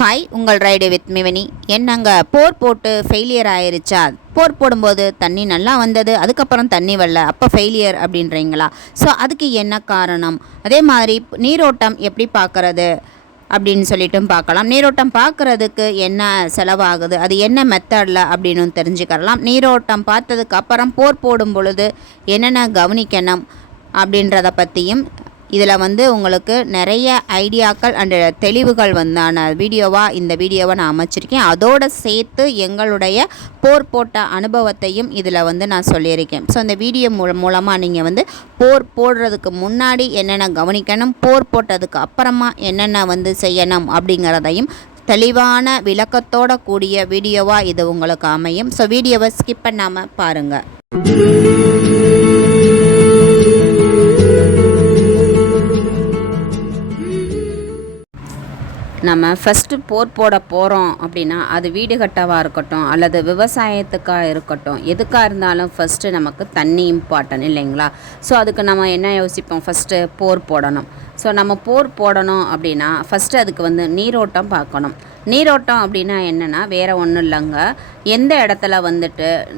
Hi, உங்கள் ride with மிவனி. என்னங்க போர் போட்டு ஃபெயிலியர் ஆயிருச்சா? போர் போடும்போது தண்ணி நல்லா வந்தது, அதுக்கப்புறம் தண்ணி வரல, அப்போ ஃபெயிலியர் அப்படின்றீங்களா? ஸோ அதுக்கு என்ன காரணம்? அதே மாதிரி நீரோட்டம் எப்படி பார்க்குறது அப்படின்னு சொல்லிட்டும் பார்க்கலாம். நீரோட்டம் பார்க்குறதுக்கு என்ன செலவாகுது, அது என்ன மெத்தடில் அப்படின்னு தெரிஞ்சுக்கலாம். நீரோட்டம் பார்த்ததுக்கு அப்புறம் போர் போடும் பொழுது என்னென்ன கவனிக்கணும் அப்படின்றத பற்றியும் இதில் உங்களுக்கு நிறைய ஐடியாக்கள் அண்டு தெளிவுகள் வீடியோவாக இந்த வீடியோவை நான் அமைச்சிருக்கேன். அதோடு சேர்த்து எங்களுடைய போர் போட்ட அனுபவத்தையும் இதில் நான் சொல்லியிருக்கேன். ஸோ இந்த வீடியோ மூலமாக நீங்கள் போர் போடுறதுக்கு முன்னாடி என்னென்ன கவனிக்கணும், போர் போட்டதுக்கு அப்புறமா என்னென்ன செய்யணும் அப்படிங்கிறதையும் தெளிவான விளக்கத்தோட கூடிய வீடியோவாக இது உங்களுக்கு அமையும். ஸோ வீடியோவை ஸ்கிப் பண்ணாமல் பாருங்கள். நம்ம ஃபஸ்ட்டு போர் போட போகிறோம் அப்படின்னா அது வீடு கட்டவாக இருக்கட்டும் அல்லது விவசாயத்துக்காக இருக்கட்டும், எதுக்காக இருந்தாலும் ஃபஸ்ட்டு நமக்கு தண்ணி இம்பார்ட்டன் இல்லைங்களா? ஸோ அதுக்கு நம்ம என்ன யோசிப்போம், ஃபஸ்ட்டு போர் போடணும். ஸோ நம்ம போர் போடணும் அப்படின்னா ஃபஸ்ட்டு அதுக்கு நீரோட்டம் பார்க்கணும். நீரோட்டம் அப்படின்னா என்னென்னா வேறு ஒன்றும் இல்லைங்க, எந்த இடத்துல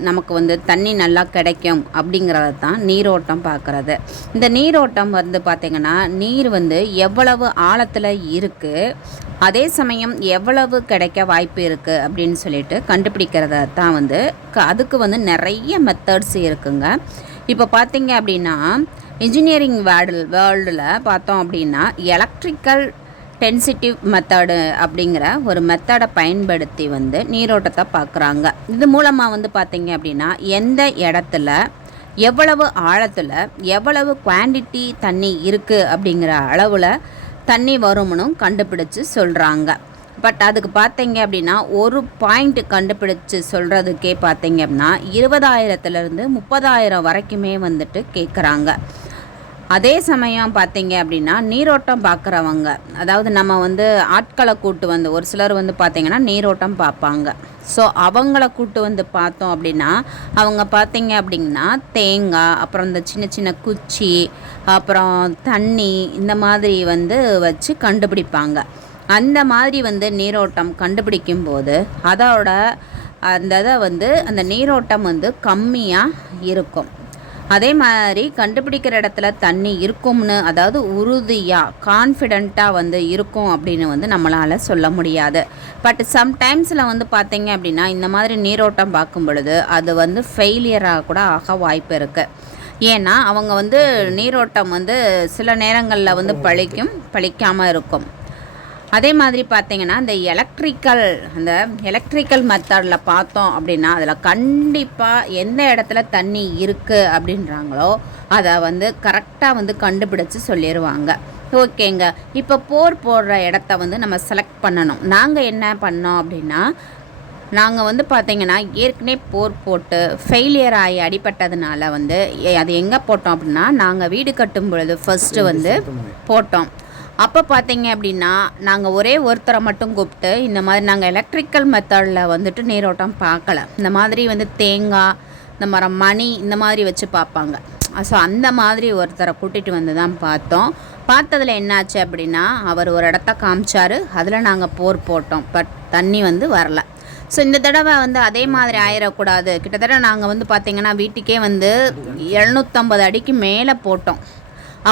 நமக்கு தண்ணி நல்லா கிடைக்கும் அப்படிங்கிறத தான் நீரோட்டம் பார்க்குறது. இந்த நீரோட்டம் பார்த்திங்கன்னா நீர் எவ்வளவு ஆழத்தில் இருக்குது, அதே சமயம் எவ்வளவு கிடைக்க வாய்ப்பு இருக்குது அப்படின்னு சொல்லிட்டு கண்டுபிடிக்கிறத தான் அதுக்கு நிறைய மெத்தட்ஸ் இருக்குங்க. இப்போ பார்த்திங்க அப்படின்னா இன்ஜினியரிங் வேர்ல்டில் பார்த்தோம் அப்படின்னா எலக்ட்ரிக்கல் டென்சிட்டிவ் மெத்தடு அப்படிங்கிற ஒரு மெத்தடை பயன்படுத்தி நீரோட்டத்தை பார்க்குறாங்க. இது மூலமாக பார்த்திங்க அப்படின்னா எந்த இடத்துல எவ்வளவு ஆழத்தில் எவ்வளவு குவான்டிட்டி தண்ணி இருக்குது அப்படிங்கிற அளவில் தண்ணி வரும்னு கண்டுபிடிச்சு சொல்கிறாங்க. பட் அதுக்கு பார்த்தீங்க அப்படின்னா ஒரு பாயிண்ட் கண்டுபிடிச்சு சொல்கிறதுக்கே பார்த்தீங்க அப்படின்னா 20,000 30,000 வரைக்குமே கேட்குறாங்க. அதே சமயம் பார்த்தீங்க அப்படின்னா நீரோட்டம் பார்க்குறவங்க, அதாவது நம்ம ஆட்களை கூட்டு ஒரு சிலர் பார்த்திங்கன்னா நீரோட்டம் பார்ப்பாங்க. ஸோ அவங்கள கூட்டு பார்த்தோம் அப்படின்னா அவங்க பார்த்தீங்க அப்படின்னா தேங்காய், அப்புறம் இந்த சின்ன சின்ன குச்சி, அப்புறம் தண்ணி, இந்த மாதிரி வச்சு கண்டுபிடிப்பாங்க. அந்த மாதிரி நீரோட்டம் கண்டுபிடிக்கும் போது அதோட அந்த இதை அந்த நீரோட்டம் கம்மியாக இருக்கும். அதே மாதிரி கண்டுபிடிக்கிற இடத்துல தண்ணி இருக்கும்னு, அதாவது உறுதியாக கான்ஃபிடெண்ட்டாக இருக்கும் அப்படின்னு நம்மளால் சொல்ல முடியாது. பட் சம்டைம்ஸில் பார்த்தீங்க அப்படின்னா இந்த மாதிரி நீரோட்டம் பார்க்கும் பொழுது அது ஃபெயிலியராக கூட ஆக வாய்ப்பு இருக்குது. ஏன்னா அவங்க நீரோட்டம் சில நேரங்களில் பழிக்காமல் இருக்கும். அதே மாதிரி பார்த்திங்கன்னா இந்த எலக்ட்ரிக்கல் மெத்தடில் பார்த்தோம் அப்படின்னா அதில் கண்டிப்பாக எந்த இடத்துல தண்ணி இருக்குது அப்படின்றாங்களோ அதை கரெக்டாக கண்டுபிடிச்சி சொல்லிடுவாங்க. ஓகேங்க, இப்போ போர் போடுற இடத்த நம்ம செலக்ட் பண்ணணும். நாங்கள் என்ன பண்ணோம் அப்படின்னா நாங்கள் பார்த்திங்கன்னா ஏற்கனவே போர் போட்டு ஃபெயிலியர் ஆகி அடிப்பட்டதுனால அது எங்கே போட்டோம் அப்படின்னா நாங்கள் வீடு கட்டும் பொழுது ஃபஸ்ட்டு போட்டோம். அப்போ பார்த்தீங்க அப்படின்னா நாங்கள் ஒரே ஒருத்தரை மட்டும் கூப்பிட்டு இந்த மாதிரி நாங்கள் எலக்ட்ரிக்கல் மெத்தடில் நீரோட்டம் பார்க்கல. இந்த மாதிரி தேங்காய், இந்த மாதிரி மணி, இந்த மாதிரி வச்சு பார்ப்பாங்க. ஸோ அந்த மாதிரி ஒருத்தரை கூட்டிகிட்டு தான் பார்த்தோம். பார்த்ததில் என்னாச்சு அப்படின்னா அவர் ஒரு இடத்த காமிச்சார், அதில் நாங்கள் போர் போட்டோம். பட் தண்ணி வரல. ஸோ இந்த தடவை அதே மாதிரி ஆயிடக்கூடாது. கிட்டத்தட்ட நாங்கள் பார்த்திங்கன்னா வீட்டுக்கே 750 அடிக்கு மேலே போட்டோம்.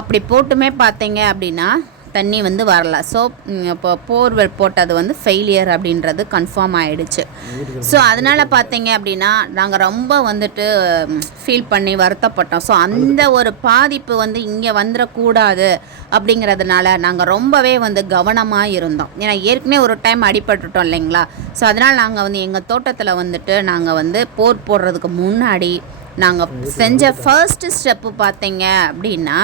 அப்படி போட்டுமே பார்த்தீங்க அப்படின்னா தண்ணி வரல. ஸோ இப்போ போர்வெல் போட்டது ஃபெயிலியர் அப்படின்றது கன்ஃபார்ம் ஆகிடுச்சு. ஸோ அதனால் பார்த்தீங்க அப்படின்னா நாங்கள் ரொம்ப ஃபீல் பண்ணி வருத்தப்பட்டோம். ஸோ அந்த ஒரு பாதிப்பு இங்கே வந்துடக்கூடாது அப்படிங்கிறதுனால நாங்கள் ரொம்பவே கவனமாக இருந்தோம். ஏன்னா ஏற்கனவே ஒரு டைம் அடிபட்டுட்டோம் இல்லைங்களா? ஸோ அதனால் நாங்கள் எங்கள் தோட்டத்தில் நாங்கள் போர் போடுறதுக்கு முன்னாடி நாங்கள் செஞ்ச ஃபர்ஸ்ட் ஸ்டெப்பு பார்த்தீங்க அப்படின்னா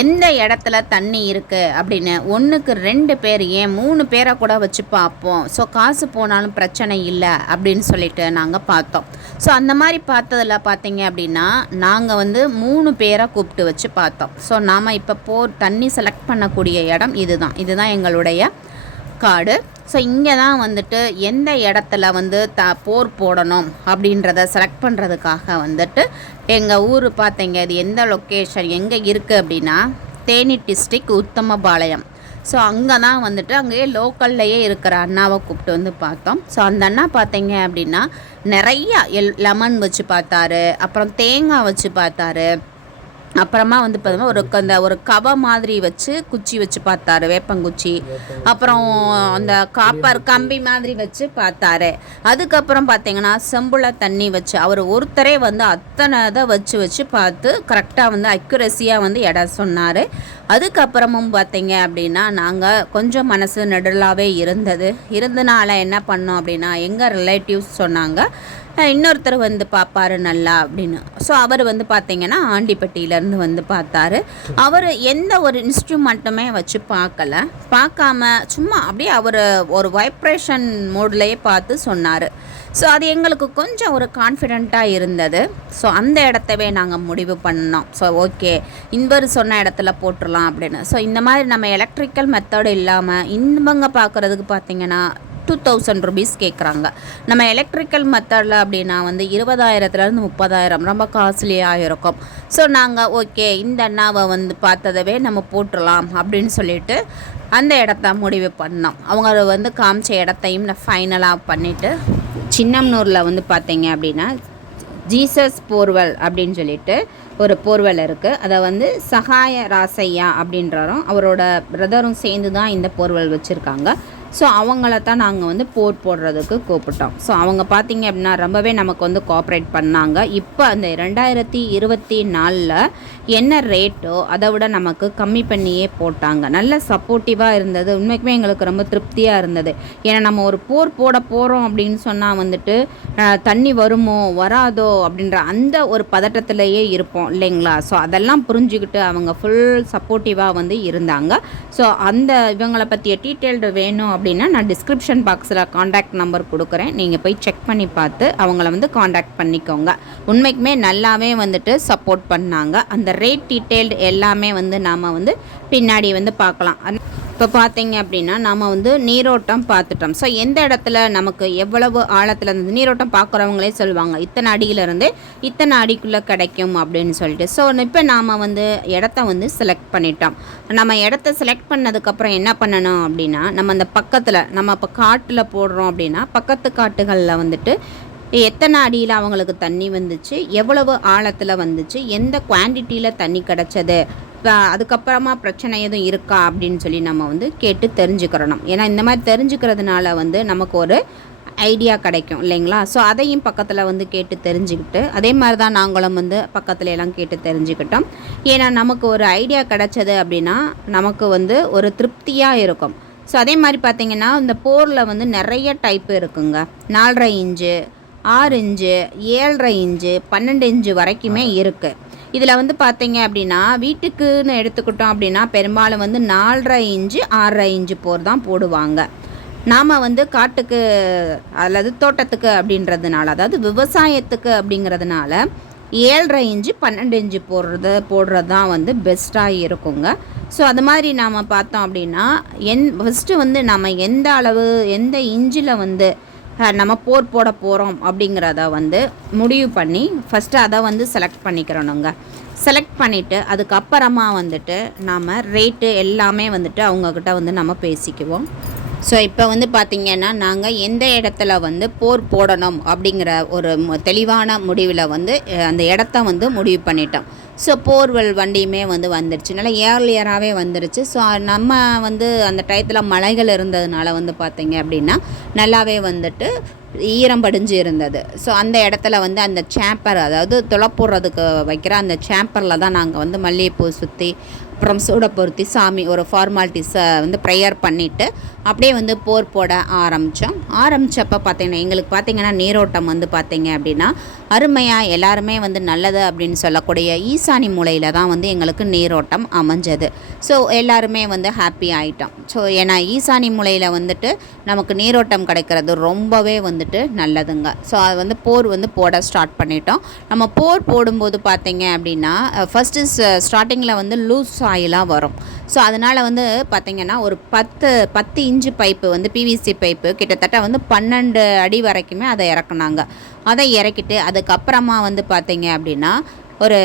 எந்த இடத்துல தண்ணி இருக்குது அப்படின்னு 1க்கு 2 பேர், ஏன் 3 பேரை கூட வச்சு பார்ப்போம். ஸோ காசு போனாலும் பிரச்சனை இல்லை அப்படின்னு சொல்லிட்டு நாங்கள் பார்த்தோம். ஸோ அந்த மாதிரி பார்த்ததில் பார்த்தீங்க அப்படின்னா நாங்கள் 3 பேரை கூப்பிட்டு வச்சு பார்த்தோம். ஸோ நாம் இப்போ தண்ணி செலக்ட் பண்ணக்கூடிய இடம் இதுதான் எங்களுடைய காடு. ஸோ இங்கே தான் எந்த இடத்துல போர் போடணும் அப்படின்றத செலக்ட் பண்ணுறதுக்காக எங்கள் ஊர் பார்த்தீங்க இது எந்த லொக்கேஷன் எங்கே இருக்குது அப்படின்னா தேனி டிஸ்ட்ரிக்ட் உத்தமபாளையம். ஸோ அங்கே தான் வந்துட்டு அங்கேயே லோக்கல்லையே இருக்கிற அண்ணாவை கூப்பிட்டு வந்து பார்த்தோம். ஸோ அந்த அண்ணா பார்த்தீங்க அப்படின்னா நிறையா லெமன் வச்சு பார்த்தாரு, அப்புறம் தேங்காய் வச்சு பார்த்தாரு, அப்புறமா வந்து பார்த்தோம்னா ஒரு கவ மாதிரி வச்சு குச்சி வச்சு பார்த்தாரு, வேப்பங்குச்சி, அப்புறம் அந்த காப்பர் கம்பி மாதிரி வச்சு பார்த்தாரு. அதுக்கப்புறம் பார்த்தீங்கன்னா செம்புல தண்ணி வச்சு அவர் ஒருத்தரே வந்து அத்தனை இதை வச்சு வச்சு பார்த்து கரெக்டாக வந்து அக்யூரஸியாக வந்து இடம் சொன்னார். அதுக்கப்புறமும் பார்த்தீங்க அப்படின்னா நாங்கள் கொஞ்சம் மனசு நெடுலாகவே இருந்தனால என்ன பண்ணோம் அப்படின்னா எங்கள் ரிலேட்டிவ்ஸ் சொன்னாங்க இன்னொருத்தர் வந்து பார்ப்பாரு நல்லா அப்படின்னு. ஸோ அவர் வந்து பார்த்தீங்கன்னா ஆண்டிப்பட்டியிலேருந்து வந்து பார்த்தாரு. அவர் எந்த ஒரு இன்ஸ்ட்ருமெண்ட்டுமே வச்சு பார்க்காம சும்மா அப்படியே அவர் ஒரு வைப்ரேஷன் மோட்லேயே பார்த்து சொன்னார். ஸோ அது எங்களுக்கு கொஞ்சம் ஒரு கான்ஃபிடெண்ட்டாக இருந்தது. ஸோ அந்த இடத்தவே நாங்கள் முடிவு பண்ணோம். ஸோ ஓகே இவர் சொன்ன இடத்துல போட்டுடலாம் அப்படின்னு. ஸோ இந்த மாதிரி நம்ம எலக்ட்ரிக்கல் மெத்தடு இல்லாமல் இவங்க பார்க்குறதுக்கு பார்த்திங்கன்னா 2000 rupees கேட்குறாங்க. நம்ம எலக்ட்ரிக்கல் மெத்தடில் அப்படின்னா வந்து 20,000 30,000 ரொம்ப காஸ்ட்லியாக இருக்கும். ஸோ நாங்கள் ஓகே இந்த அண்ணாவை வந்து பார்த்ததவே நம்ம போட்டுடலாம் அப்படின்னு சொல்லிட்டு அந்த இடத்த முடிவு பண்ணோம். அவங்க வந்து காமிச்ச இடத்தையும் நான் ஃபைனலாக பண்ணிவிட்டு சின்னம்னூரில் வந்து பார்த்தீங்க அப்படின்னா ஜீசஸ் போர்வெல் அப்படின்னு சொல்லிட்டு ஒரு போர்வெல் இருக்குது. அதை வந்து சகாய ராசையா அப்படின்றவரும் அவரோட பிரதரும் சேர்ந்து தான் இந்த போர்வெல் வச்சுருக்காங்க. ஸோ அவங்கள தான் நாங்கள் வந்து போடுறதுக்கு கூப்பிட்டோம். ஸோ அவங்க பார்த்திங்க அப்படின்னா ரொம்பவே நமக்கு வந்து கோஆப்ரேட் பண்ணாங்க. இப்போ அந்த 2024 என்ன ரேட்டோ அதை விட நமக்கு கம்மி பண்ணியே போட்டாங்க. நல்ல சப்போர்ட்டிவாக இருந்தது. உண்மைக்குமே எங்களுக்கு ரொம்ப திருப்தியாக இருந்தது. ஏன்னா நம்ம ஒரு போட போகிறோம் அப்படின்னு சொன்னால் வந்துட்டு தண்ணி வருமோ வராதோ அப்படின்ற அந்த ஒரு பதட்டத்திலேயே இருப்போம் இல்லைங்களா. ஸோ அதெல்லாம் புரிஞ்சுக்கிட்டு அவங்க ஃபுல் சப்போர்ட்டிவாக வந்து இருந்தாங்க. ஸோ அந்த இவங்களை பற்றிய டீட்டெயில்டு வேணும் அப்படின்னா நான் டிஸ்கிரிப்ஷன் பாக்ஸில் காண்டாக்ட் நம்பர் கொடுக்குறேன். நீங்கள் போய் செக் பண்ணி பார்த்து அவங்கள வந்து காண்டாக்ட் பண்ணிக்கோங்க. உண்மைக்குமே நல்லாவே வந்துட்டு சப்போர்ட் பண்ணாங்க. அந்த ரேட் டீட்டெயில்டு எல்லாமே வந்து நாம் வந்து பின்னாடி வந்து பார்க்கலாம். இப்போ பார்த்தீங்க அப்படின்னா நாம் வந்து நீரோட்டம் பார்த்துட்டோம். ஸோ எந்த இடத்துல நமக்கு எவ்வளவு ஆழத்தில் இருந்து நீரோட்டம் பார்க்குறவங்களே சொல்லுவாங்க இத்தனை அடியிலேருந்து இத்தனை அடிக்குள்ளே கிடைக்கும் அப்படின்னு சொல்லிட்டு. ஸோ இப்போ நாம் வந்து இடத்த வந்து செலக்ட் பண்ணிட்டோம். நம்ம இடத்த செலக்ட் பண்ணதுக்கப்புறம் என்ன பண்ணணும் அப்படின்னா நம்ம அந்த பக்கத்தில் நம்ம இப்போ காட்டில் போடுறோம் அப்படின்னா பக்கத்து காட்டுகளில் வந்துட்டு எத்தனை அடியில் அவங்களுக்கு தண்ணி வந்துச்சு, எவ்வளவு ஆழத்தில் வந்துச்சு, எந்த குவான்டிட்டியில் தண்ணி கிடச்சது, அதுக்கப்புறமா பிரச்சனை எதுவும் இருக்கா அப்படின்னு சொல்லி நம்ம வந்து கேட்டு தெரிஞ்சுக்கிறணும். ஏன்னா இந்த மாதிரி தெரிஞ்சுக்கிறதுனால வந்து நமக்கு ஒரு ஐடியா கிடைக்கும் இல்லைங்களா. ஸோ அதையும் பக்கத்தில் வந்து கேட்டு தெரிஞ்சுக்கிட்டு அதே மாதிரி தான் நாங்களும் வந்து பக்கத்துல எல்லாம் கேட்டு தெரிஞ்சுக்கிட்டோம். ஏன்னா நமக்கு ஒரு ஐடியா கிடைச்சது அப்படின்னா நமக்கு வந்து ஒரு திருப்தியாக இருக்கும். ஸோ அதே மாதிரி பார்த்திங்கன்னா இந்த போரில் வந்து நிறைய டைப்பு இருக்குங்க. 4.5 இன்ச்சு, 6 இன்ச்சு, 7.5 இன்ச்சு, 12 இன்ச்சு வரைக்குமே இருக்குது. இதில் வந்து பார்த்தீங்க அப்படின்னா வீட்டுக்குன்னு எடுத்துக்கிட்டோம் அப்படின்னா பெரும்பாலும் வந்து 4.5 இன்ச்சு 6.5 இன்ச்சு போர் தான் போடுவாங்க. நாம் வந்து காட்டுக்கு அல்லது தோட்டத்துக்கு அப்படின்றதுனால அதாவது விவசாயத்துக்கு அப்படிங்கிறதுனால 7.5 இன்ச்சு 12 இன்ச்சு போடுறது தான் வந்து பெஸ்ட்டாக இருக்குங்க. ஸோ அது மாதிரி நாம் பார்த்தோம் அப்படின்னா ஃபஸ்ட்டு வந்து நம்ம எந்த அளவு எந்த இன்ச்சில் வந்து நம்ம போட போகிறோம் அப்படிங்கிறத வந்து முடிவு பண்ணி ஃபஸ்ட்டு அதை வந்து செலக்ட் பண்ணிக்கிறோனுங்க. செலக்ட் பண்ணிவிட்டு அதுக்கப்புறமா வந்துட்டு நாம் ரேட்டு எல்லாமே வந்துட்டு அவங்கக்கிட்ட வந்து நம்ம பேசிக்குவோம். ஸோ இப்போ வந்து பார்த்திங்கன்னா நாங்கள் எந்த இடத்துல வந்து போடணும் அப்படிங்கிற ஒரு தெளிவான முடிவில் வந்து அந்த இடத்த வந்து முடிவு பண்ணிட்டோம். ஸோ போர்வெல் வண்டியுமே வந்து வந்துடுச்சு, நல்லா ஏர்லியராகவே வந்துடுச்சு. ஸோ நம்ம வந்து அந்த டயத்தில் மலைகள் இருந்ததுனால வந்து பார்த்திங்க அப்படின்னா நல்லாவே வந்துட்டு ஈரம் படிஞ்சு இருந்தது. ஸோ அந்த இடத்துல வந்து அந்த சேம்பர் அதாவது துளை போடுறதுக்கு வைக்கிற அந்த சேம்பரில் தான் நாங்கள் வந்து மல்லிகைப்பூ சுற்றி அப்புறம் சூட பொருத்தி சாமி ஒரு ஃபார்மாலிட்டிஸை வந்து ப்ரேயர் பண்ணிவிட்டு அப்படியே வந்து போட ஆரம்பித்தப்போ பார்த்திங்கன்னா எங்களுக்கு பார்த்திங்கன்னா நீரோட்டம் வந்து பார்த்திங்க அப்படின்னா அருமையாக எல்லாருமே வந்து நல்லது அப்படின்னு சொல்லக்கூடிய ஈசானி மூலையில் தான் வந்து எங்களுக்கு நீரோட்டம் அமைஞ்சது. ஸோ எல்லாருமே வந்து ஹாப்பி ஆகிட்டோம். ஸோ ஏன்னா ஈசானி மூலையில் வந்துட்டு நமக்கு நீரோட்டம் கிடைக்கிறது ரொம்பவே வந்துட்டு நல்லதுங்க. ஸோ அது வந்து போட ஸ்டார்ட் பண்ணிட்டோம். நம்ம போடும்போது பார்த்திங்க அப்படின்னா ஃபஸ்ட்டு ஸ்டார்டிங்கில் வந்து லூஸ் ஆயிலாக வரும். ஸோ அதனால் வந்து பார்த்திங்கன்னா ஒரு 10 இன்ச்சு பைப்பு வந்து பிவிசி பைப்பு கிட்டத்தட்ட வந்து 12 அடி வரைக்குமே அதை இறக்குனாங்க. அதை இறக்கிட்டு அதுக்கப்புறமா வந்து பார்த்திங்க அப்படின்னா ஒரு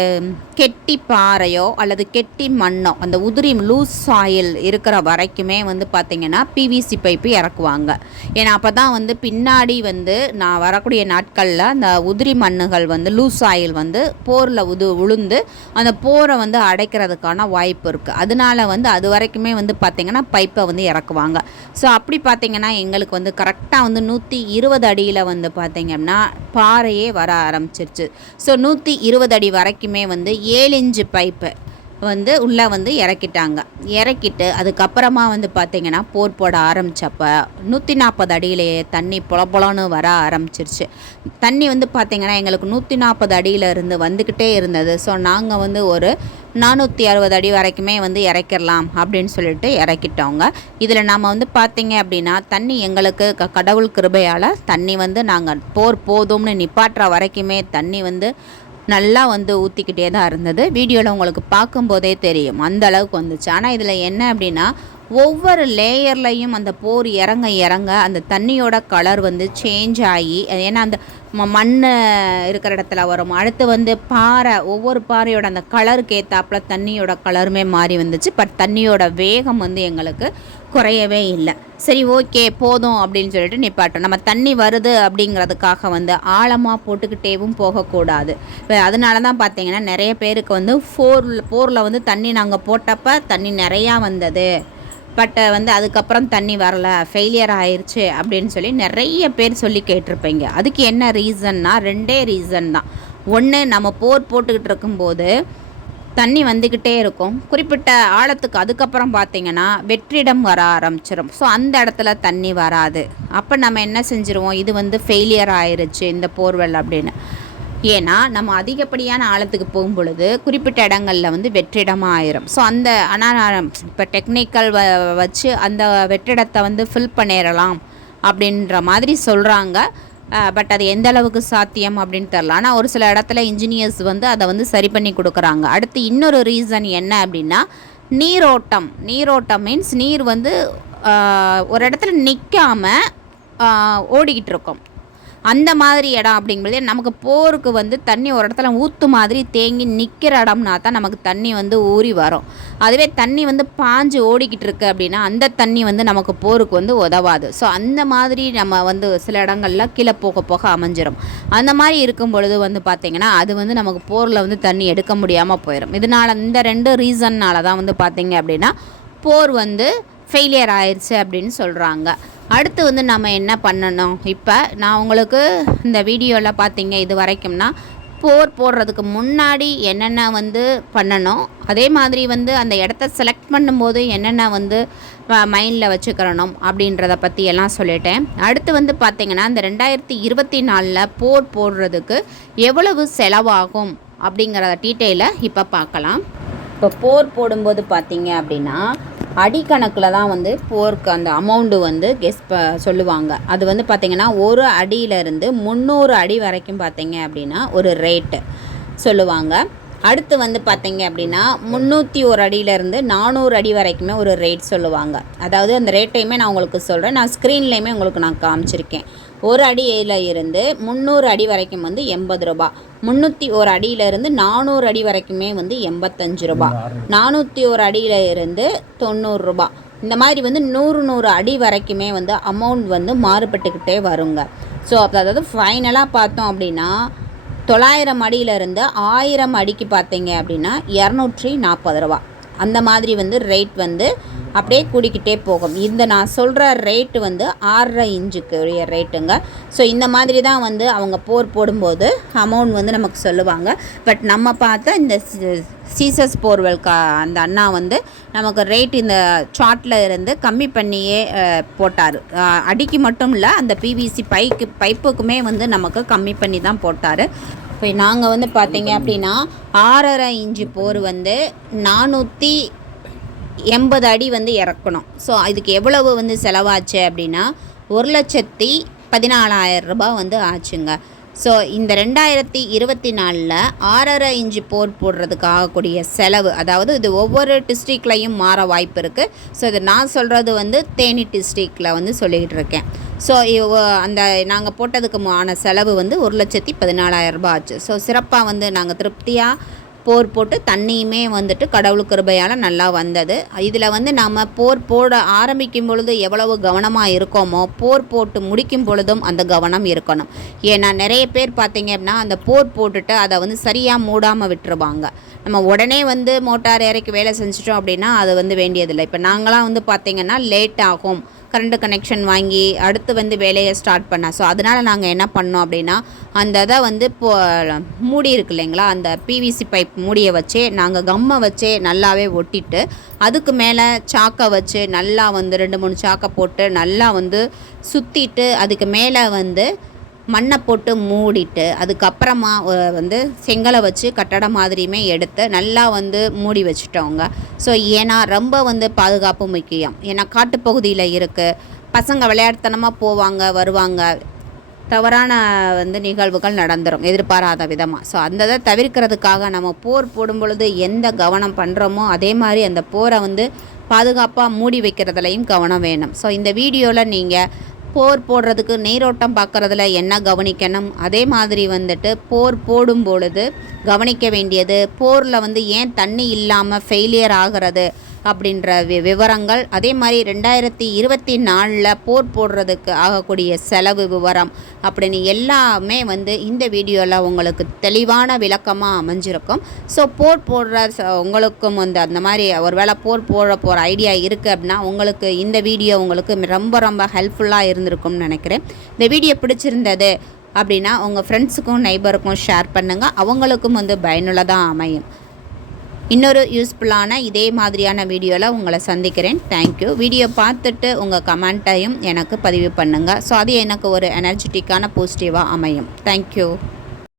கெட்டி பாறையோ அல்லது கெட்டி மண்ணோ அந்த உதிரி லூஸ் சாயில் இருக்கிற வரைக்குமே வந்து பார்த்திங்கன்னா பிவிசி பைப்பு இறக்குவாங்க. ஏன்னா அப்போ தான் வந்து பின்னாடி வந்து நான் வரக்கூடிய நாட்களில் அந்த உதிரி மண்ணுகள் வந்து லூஸ் சாயில் வந்து போரில் உளுந்து அந்த போரை வந்து அடைக்கிறதுக்கான வாய்ப்பு இருக்குது. அதனால வந்து அது வரைக்குமே வந்து பார்த்திங்கன்னா பைப்பை வந்து இறக்குவாங்க. ஸோ அப்படி பார்த்திங்கன்னா எங்களுக்கு வந்து கரெக்டாக வந்து 120 அடியில் வந்து பார்த்திங்கன்னா பாறையே வர ஆரம்பிச்சிருச்சு. ஸோ 120 அடி வரைக்குமே வந்து 7 இன்ச்சு பைப்பு வந்து உள்ளே வந்து இறக்கிட்டு அதுக்கப்புறமா வந்து பார்த்திங்கன்னா போர் போட ஆரம்பித்தப்போ 140 அடியிலேயே தண்ணி பொலன்னு வர ஆரம்பிச்சிருச்சு. தண்ணி வந்து பார்த்திங்கன்னா எங்களுக்கு 140 அடியிலிருந்து வந்துக்கிட்டே இருந்தது. ஸோ நாங்கள் வந்து ஒரு 460 அடி வரைக்குமே வந்து இறக்கிடலாம் அப்படின்னு சொல்லிட்டு இறக்கிட்டோங்க. இதில் நம்ம வந்து பார்த்திங்க அப்படின்னா தண்ணி எங்களுக்கு கடவுள் கிருபையால் தண்ணி வந்து நாங்கள் போர் போதும்னு நிப்பாட்டுற வரைக்குமே தண்ணி வந்து நல்லா வந்து ஊற்றிக்கிட்டே தான் இருந்தது. வீடியோவில் உங்களுக்கு பார்க்கும்போதே தெரியும் அந்த அளவுக்கு வந்துச்சு. ஆனால் இதில் என்ன அப்படின்னா ஒவ்வொரு லேயர்லையும் அந்த போர் இறங்க அந்த தண்ணியோட கலர் வந்து சேஞ்ச் ஆகி, ஏன்னா அந்த மண் இருக்கிற இடத்துல வரும். அடுத்து வந்து ஒவ்வொரு பாறையோட அந்த கலருக்கு ஏற்றாப்புல தண்ணியோட கலருமே மாறி வந்துச்சு. பட் தண்ணியோட வேகம் வந்து எங்களுக்கு குறையவே இல்லை. சரி, ஓகே போதும் அப்படின்னு சொல்லிட்டு நிப்பாட்டோம். நம்ம தண்ணி வருது அப்படிங்கிறதுக்காக வந்து ஆழமாக போட்டுக்கிட்டேவும் போகக்கூடாது. அதனால தான் பார்த்தீங்கன்னா நிறைய பேருக்கு வந்து போரில் வந்து தண்ணி நாங்கள் போட்டப்போ தண்ணி நிறையா வந்தது, பட் வந்து அதுக்கப்புறம் தண்ணி வரலை, ஃபெயிலியர் ஆயிடுச்சு அப்படின்னு சொல்லி நிறைய பேர் சொல்லி கேட்டிருப்பீங்க. அதுக்கு என்ன ரீசன்னா 2 ரீசன் தான். ஒன்று, நம்ம போர் போட்டுக்கிட்டு இருக்கும்போது தண்ணி வந்துக்கிட்டே இருக்கும். குறிப்பிட்ட ஆழத்துக்கு அதுக்கப்புறம் பார்த்திங்கன்னா வெற்றிடம் வர ஆரம்பிச்சிடும். ஸோ அந்த இடத்துல தண்ணி வராது. அப்போ நம்ம என்ன செஞ்சுருவோம், இது வந்து ஃபெயிலியர் ஆயிடுச்சு இந்த போர்வெல் அப்படின்னு. ஏன்னா நம்ம அதிகப்படியான ஆழத்துக்கு போகும் பொழுது குறிப்பிட்ட இடங்களில் வந்து வெற்றிடமாக ஆயிரும். ஸோ ஆனால் இப்போ டெக்னிக்கல் வச்சு அந்த வெற்றிடத்தை வந்து ஃபில் பண்ணிடலாம் அப்படின்ற மாதிரி சொல்கிறாங்க. பட் அது எந்த அளவுக்கு சாத்தியம் அப்படின்னு தெரில. ஆனால் ஒரு சில இடத்துல இன்ஜினியர்ஸ் வந்து அதை வந்து சரி பண்ணி கொடுக்குறாங்க. அடுத்து இன்னொரு ரீசன் என்ன அப்படின்னா நீரோட்டம் மீன்ஸ் நீர் வந்து ஒரு இடத்துல நிற்காமல் ஓடிக்கிட்டு இருக்கும். அந்த மாதிரி இடம் அப்படிங்கிறது நமக்கு போருக்கு வந்து தண்ணி ஒரு இடத்துல ஊற்று மாதிரி தேங்கி நிற்கிற இடம்னா தான் நமக்கு தண்ணி வந்து ஊறி வரும். அதுவே தண்ணி வந்து பாஞ்சு ஓடிக்கிட்டு இருக்கு அப்படின்னா அந்த தண்ணி வந்து நமக்கு போருக்கு வந்து உதவாது. ஸோ அந்த மாதிரி நம்ம வந்து சில இடங்கள்ல கீழே போக அமைஞ்சிரும். அந்த மாதிரி இருக்கும் பொழுது வந்து பார்த்திங்கன்னா அது வந்து நமக்கு போரில் வந்து தண்ணி எடுக்க முடியாமல் போயிடும். இதனால் இந்த 2 ரீசன்னால் தான் வந்து பார்த்திங்க அப்படின்னா போர் வந்து ஃபெயிலியர் ஆயிடுச்சு அப்படின்னு சொல்கிறாங்க. அடுத்து வந்து நம்ம என்ன பண்ணணும், இப்போ நான் உங்களுக்கு இந்த வீடியோவில் பார்த்தீங்க இது வரைக்கும்னா போர் போடுறதுக்கு முன்னாடி என்னென்ன வந்து பண்ணணும், அதே மாதிரி வந்து அந்த இடத்த செலக்ட் பண்ணும்போது என்னென்ன வந்து மைண்டில் வச்சுக்கிறணும் அப்படின்றத பற்றி எல்லாம் சொல்லிட்டேன். அடுத்து வந்து பார்த்திங்கன்னா இந்த 2024 போர் போடுறதுக்கு எவ்வளவு செலவாகும் அப்படிங்கிற டீட்டெயிலை இப்போ பார்க்கலாம். இப்போ போர் போடும்போது பார்த்திங்க அப்படின்னா அடிக்கணக்கில் தான் வந்து போருக்கு அந்த அமௌண்ட்டு வந்து சொல்லுவாங்க. அது வந்து பார்த்திங்கன்னா 1 அடியிலேருந்து 300 அடி வரைக்கும் பார்த்திங்க அப்படின்னா ஒரு ரேட்டு சொல்லுவாங்க. அடுத்து வந்து பார்த்திங்க அப்படின்னா 301 அடியிலேருந்து 400 அடி வரைக்குமே ஒரு ரேட் சொல்லுவாங்க. அதாவது அந்த ரேட்டையுமே நான் உங்களுக்கு சொல்கிறேன், நான் ஸ்க்ரீன்லேயுமே உங்களுக்கு நான் காமிச்சிருக்கேன். 1 அடியில் இருந்து 300 அடி வரைக்கும் வந்து 80 ரூபா, 301 அடியிலேருந்து 400 அடி வரைக்குமே வந்து 85 ரூபா, 401 அடியில் இருந்து 90 ரூபா, இந்த மாதிரி வந்து 100 அடி வரைக்குமே வந்து அமௌண்ட் வந்து மாறுபட்டுக்கிட்டே வருங்க. ஸோ அதாவது ஃபைனலாக பார்த்தோம் அப்படின்னா 900 அடியிலேருந்து 1000 அடிக்கு பார்த்தீங்க அப்படின்னா 240 ரூபா, அந்த மாதிரி வந்து ரேட் வந்து அப்படியே கூடிக்கிட்டே போகும். இந்த நான் சொல்கிற ரேட்டு வந்து 6.5 இன்ச்சுக்கு ரேட்டுங்க. ஸோ இந்த மாதிரி தான் வந்து அவங்க போர் போடும்போது அமௌண்ட் வந்து நமக்கு சொல்லுவாங்க. பட் நம்ம பார்த்தா இந்த சீசஸ் போர்வெல் அந்த அண்ணா வந்து நமக்கு ரேட் இந்த சார்ட்டில் இருந்து கம்மி பண்ணியே போட்டார். அடிக்கு மட்டும் இல்லை, அந்த பிவிசி பைப்புக்குமே வந்து நமக்கு கம்மி பண்ணி தான் போட்டார். இப்போ நாங்கள் வந்து பார்த்தீங்க அப்படின்னா 6.5 இன்ச்சு போர் வந்து 480 அடி வந்து இறக்கணும். ஸோ இதுக்கு எவ்வளவு வந்து செலவாச்சு அப்படின்னா 1,14,000 ரூபாய் வந்து ஆச்சுங்க. ஸோ இந்த 2024 6.5 இன்ச்சு போர் போடுறதுக்கு ஆகக்கூடிய செலவு, அதாவது இது ஒவ்வொரு டிஸ்ட்ரிக்ட்லையும் மாற வாய்ப்பு இருக்குது. ஸோ இது நான் சொல்கிறது வந்து தேனி டிஸ்ட்ரிக்டில் வந்து சொல்லிக்கிட்டு இருக்கேன். ஸோ அந்த நாங்கள் போட்டதுக்கு ஆன செலவு வந்து 1,14,000 ரூபாய் ஆச்சு. ஸோ சிறப்பாக வந்து நாங்கள் திருப்தியாக போர் போட்டு தண்ணியுமே வந்துட்டு கடவுள் கிருபையால் நல்லா வந்தது. இதில் வந்து நம்ம போர் போட ஆரம்பிக்கும் பொழுது எவ்வளவு கவனமாக இருக்கோமோ போர் போட்டு முடிக்கும் பொழுதும் அந்த கவனம் இருக்கணும். ஏன்னா நிறைய பேர் பார்த்திங்க அப்படின்னா அந்த போர் போட்டுட்டு அதை வந்து சரியாக மூடாமல் விட்டுருவாங்க. நம்ம உடனே வந்து மோட்டார் இறக்கி வேலை செஞ்சிட்டோம் அப்படின்னா அது வந்து வேண்டியதில்லை. இப்போ நாங்களாம் வந்து பார்த்திங்கன்னா லேட் ஆகும் கரண்ட்டு கனெக்ஷன் வாங்கி அடுத்து வந்து வேலையை ஸ்டார்ட் பண்ணேன். ஸோ அதனால் நாங்கள் என்ன பண்ணோம் அப்படின்னா அந்த இதை வந்து மூடி இருக்கு இல்லைங்களா, அந்த பிவிசி பைப் மூடியை வச்சே நாங்கள் கம்மை வச்சே நல்லாவே ஒட்டிட்டு அதுக்கு மேலே சாக்கை வச்சு நல்லா வந்து 2-3 சாக்கை போட்டு நல்லா வந்து சுற்றிட்டு அதுக்கு மேலே வந்து மண்ணை போட்டு மூடிட்டு அதுக்கப்புறமா வந்து செங்கலை வச்சு கட்டடம் மாதிரியுமே எடுத்து நல்லா வந்து மூடி வச்சுட்டோங்க. ஸோ ஏன்னா ரொம்ப வந்து பாதுகாப்பு முக்கியம். ஏன்னா காட்டுப்பகுதியில் இருக்குது, பசங்க விளையாட்டுத்தனமாக போவாங்க வருவாங்க, தவறான வந்து நிகழ்வுகள் நடந்துடும் எதிர்பாராத விதமாக. ஸோ அந்த இதை தவிர்க்கிறதுக்காக நம்ம போர் போடும் பொழுது எந்த கவனம் பண்ணுறோமோ அதே மாதிரி அந்த போரை வந்து பாதுகாப்பாக மூடி வைக்கிறதுலையும் கவனம் வேணும். ஸோ இந்த வீடியோவில் நீங்கள் போர் போடுறதுக்கு நீரோட்டம் பார்க்குறதுல என்ன கவனிக்கணும், அதே மாதிரி வந்துட்டு போர் போடும் பொழுது கவனிக்க வேண்டியது, போரில் வந்து ஏன் தண்ணி இல்லாமல் ஃபெயிலியர் ஆகிறது அப்படின்ற விவரங்கள், அதே மாதிரி 2024 போர் போடுறதுக்கு ஆகக்கூடிய செலவு விவரம் அப்படின்னு எல்லாமே வந்து இந்த வீடியோவில் உங்களுக்கு தெளிவான விளக்கமாக அமைஞ்சிருக்கும். ஸோ போர் போடுற உங்களுக்கும் வந்து அந்த மாதிரி ஒரு வேளை போர் போகிற ஐடியா இருக்குது அப்படின்னா உங்களுக்கு இந்த வீடியோ உங்களுக்கு ரொம்ப ரொம்ப ஹெல்ப்ஃபுல்லாக இருந்திருக்கும்னு நினைக்கிறேன். இந்த வீடியோ பிடிச்சிருந்தது அப்படின்னா உங்கள் ஃப்ரெண்ட்ஸுக்கும் நெய்பருக்கும் ஷேர் பண்ணுங்கள், அவங்களுக்கும் வந்து பயனுள்ளதாக அமையும். இன்னொரு யூஸ்ஃபுல்லான இதே மாதிரியான வீடியோவில் உங்களை சந்திக்கிறேன். தேங்க்யூ. வீடியோ பார்த்துட்டு உங்கள் கமெண்ட்டையும் எனக்கு பதிவு பண்ணுங்கள். ஸோ அது எனக்கு ஒரு எனர்ஜெட்டிக்கான பாசிட்டிவாக அமையும். தேங்க்யூ.